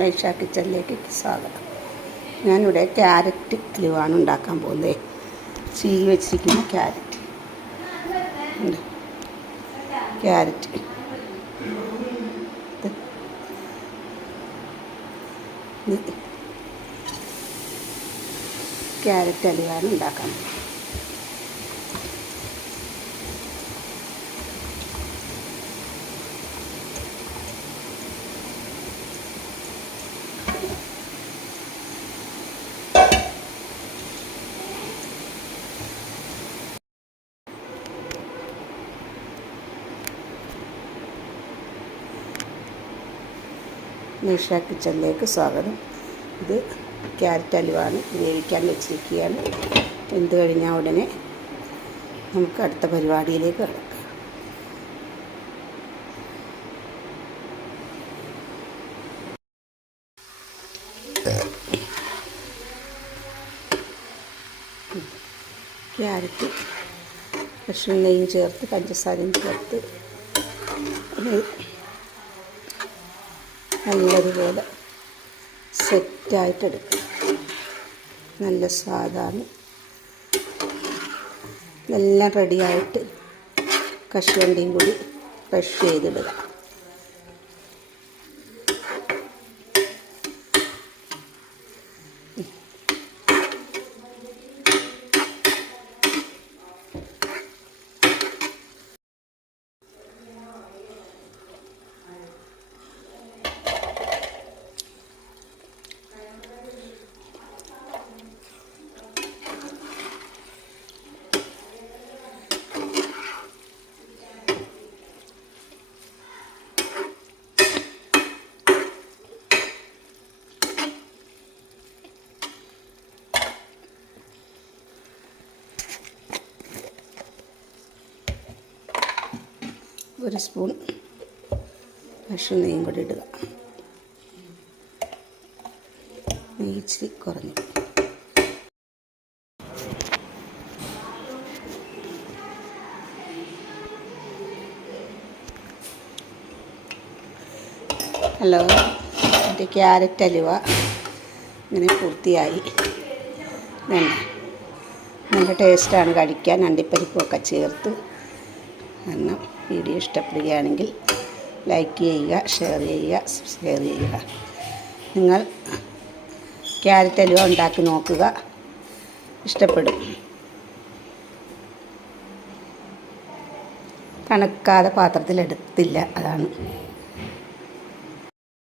ലൈഷ കിച്ചണിലേക്ക് സ്വാഗതം. ഞാനിവിടെ ക്യാരറ്റ് ഹലുവാണ് ഉണ്ടാക്കാൻ പോകുന്നത്. ചീകി വെച്ചിരിക്കുന്ന ക്യാരറ്റ് ക്യാരറ്റ് ഹലുവാണ് ഉണ്ടാക്കാൻ പോകുന്നത്. ലൈഷ കിച്ചണിലേക്ക് സ്വാഗതം. ഇത് ക്യാരറ്റ് ഹലുവാണ്, വേവിക്കാൻ വെച്ചിരിക്കുകയാണ്. വെന്ത് കഴിഞ്ഞാൽ ഉടനെ നമുക്ക് അടുത്ത പരിപാടിയിലേക്ക് കിടക്കാം. ക്യാരറ്റ് കഷ്ണം നെയ്യും ചേർത്ത് പഞ്ചസാരയും ചേർത്ത് നല്ലതുപോലെ സെറ്റായിട്ടെടുക്കുക. നല്ല സ്വാദാണ്. എല്ലാം റെഡിയായിട്ട് കശുവണ്ടിയും കൂടി ക്രഷ് ചെയ്തിടുക. ഒരു സ്പൂൺ കഷ്ണം നെയ്യും കൂടി ഇടുക. നെയ്യ് ഇച്ചിരി കുറഞ്ഞു. ഹലോ, എൻ്റെ ക്യാരറ്റ് ഹലുവ ഇങ്ങനെ പൂർത്തിയായി. നല്ല ടേസ്റ്റാണ് കഴിക്കാൻ, അണ്ടിപ്പരിപ്പൊക്കെ ചേർത്ത്. കാരണം വീഡിയോ ഇഷ്ടപ്പെടുകയാണെങ്കിൽ ലൈക്ക് ചെയ്യുക, ഷെയർ ചെയ്യുക, സബ്സ്ക്രൈബ് ചെയ്യുക. നിങ്ങൾ ക്യാരറ്റ് ഹലുവ ഉണ്ടാക്കി നോക്കുക, ഇഷ്ടപ്പെടും. തണുക്കാതെ പാത്രത്തിലെടുത്തില്ല, അതാണ്.